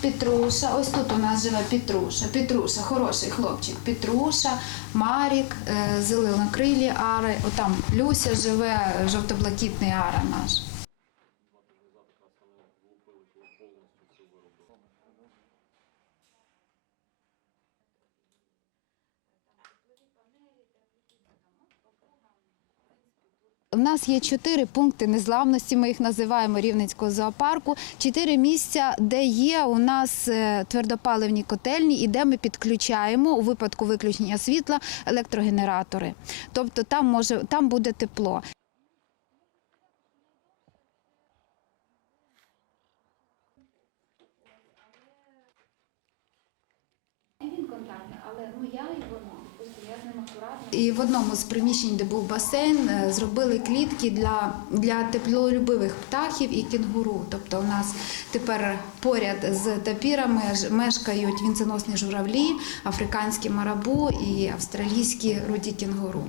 Петруша, ось тут у нас живе Петруша. Петруша, хороший хлопчик. Петруша, Марік, е, зеленокрилі ари. Отам Люся живе, жовто-блакитний ара наш. У нас є чотири пункти незламності. Ми їх називаємо Рівненського зоопарку. Чотири місця, де є у нас е, твердопаливні котельні, і де ми підключаємо у випадку виключення світла електрогенератори. Тобто там може там буде тепло. Він контактний, але ну я і воно. Я з ним акуратно. І в одному з приміщень, де був басейн, е, зробили клітки для, для теплолюбивих птахів і кінгуру. Тобто у нас тепер поряд з тапірами мешкають вінценосні журавлі, африканські марабу і австралійські руді кінгуру.